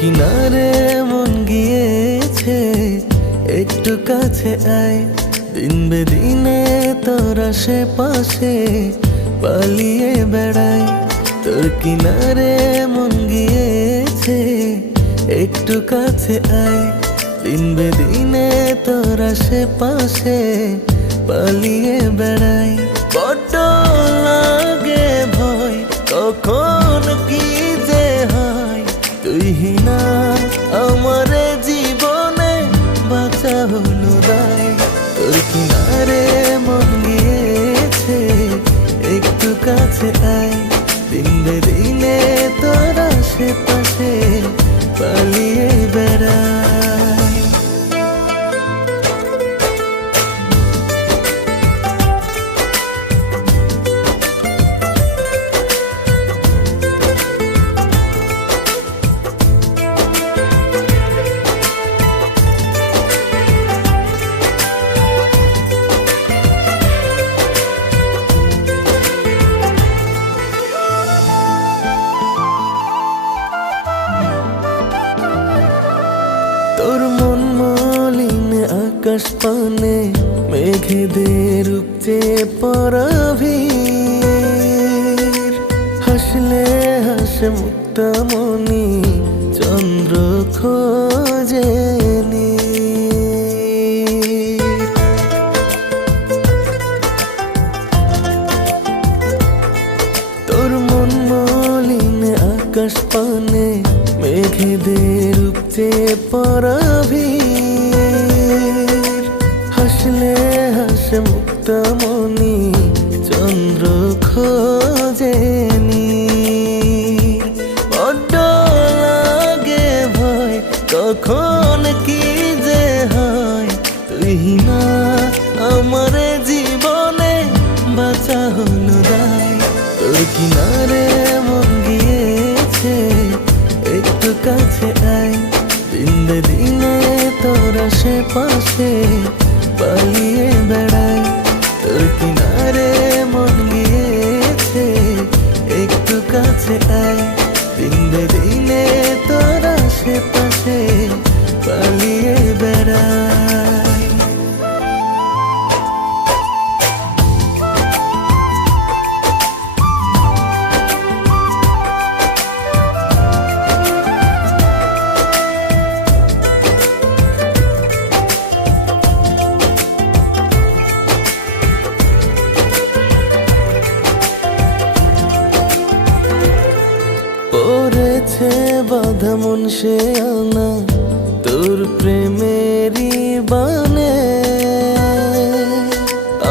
কিনারে মন গিয়েছে, একটু কাছে আয়। দিন বেদিনে তোর আশেপাশে পালিয়ে বেড়াই। তোর কিনারে মন গিয়েছে, একটু কাছে আয়। দিন বেদিনে তোর আশেপাশে পালিয়ে বেড়াই। বড্ড লাগে ভয়, কখন কি যে হয়। তুই না আমার জীবনে বাঁচা হলো দায়। তোর কিনারে মন গিয়েছে, একটু কাছে আয়। দিন বেদিনে তোর আশেপাশে পালিয়ে বেড়াই। তোর মন মলিন আকাশ পানে মেঘেদের উপচে পড়া ভিড়। হাসলে হাসে মুক্তামণি চন্দ্র খোঁজে নীর। তোর মন মলিন আকাশ পানে মেঘেদের উপচে পড়া ভিড়। হাসলে হাসে মুক্তামণি চন্দ্র খোঁজে নীর। বড্ড লাগে ভয়, কখন কি যে হয়। তুই না আমার জীবনে বাঁচা হলো দায়। তোর কিনারে মন গিয়েছে, একটু কাছে আয়। দিন বেদিনে তোর আশেপাশে পালিয়ে বেড়াই। তোর কিনারে মন গিয়েছে, একটু কাছে আয়। দিন বেদিনে তোর আশেপাশে পালিয়ে বেড়াই। পড়েছে বাঁধা মন সে আনা তোর প্রেমেরই বানে।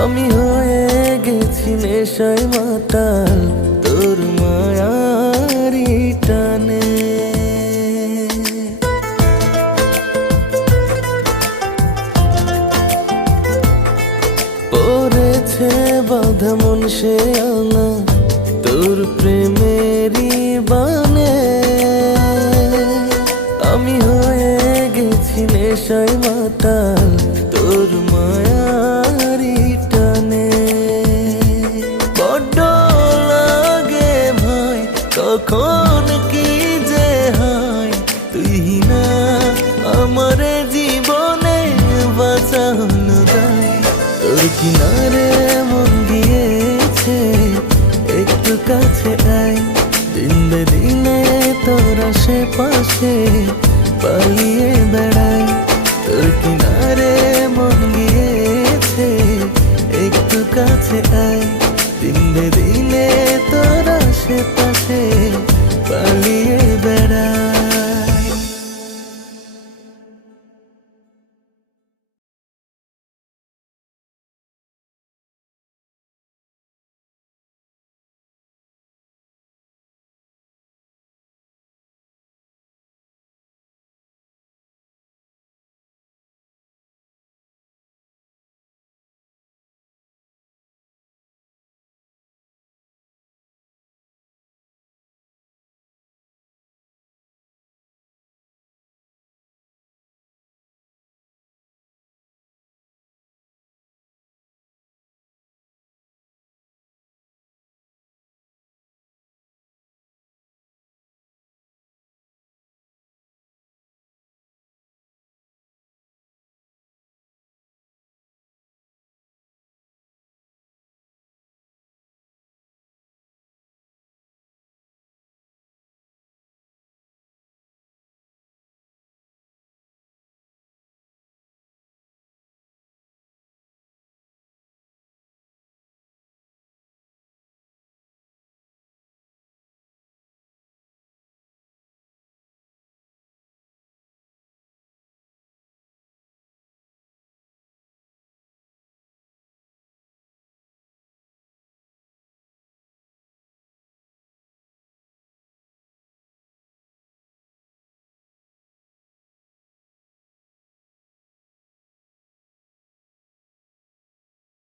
আমি হয়ে গেছি নেশায় মাতাল তোর মায়ারি টানে। পড়েছে বাঁধা মন সে আনা তোর প্রেমেরই বানে। আমি হয়ে গেছি নেশায় মাতাল তোর মায়ারি টানে। বড্ড লাগে ভয়, কখন কি যে হয়। তুই না আমার জীবনে বাঁচা হলো দায়। তোর কিনারে মন গিয়েছে, একটু কাছে আয়। দিন বেদিনে তোর আশেপাশে পালিয়ে বেড়াই। তোর কিনারে মন গিয়েছে, একটু কাছে আয়। দিন বেদিনে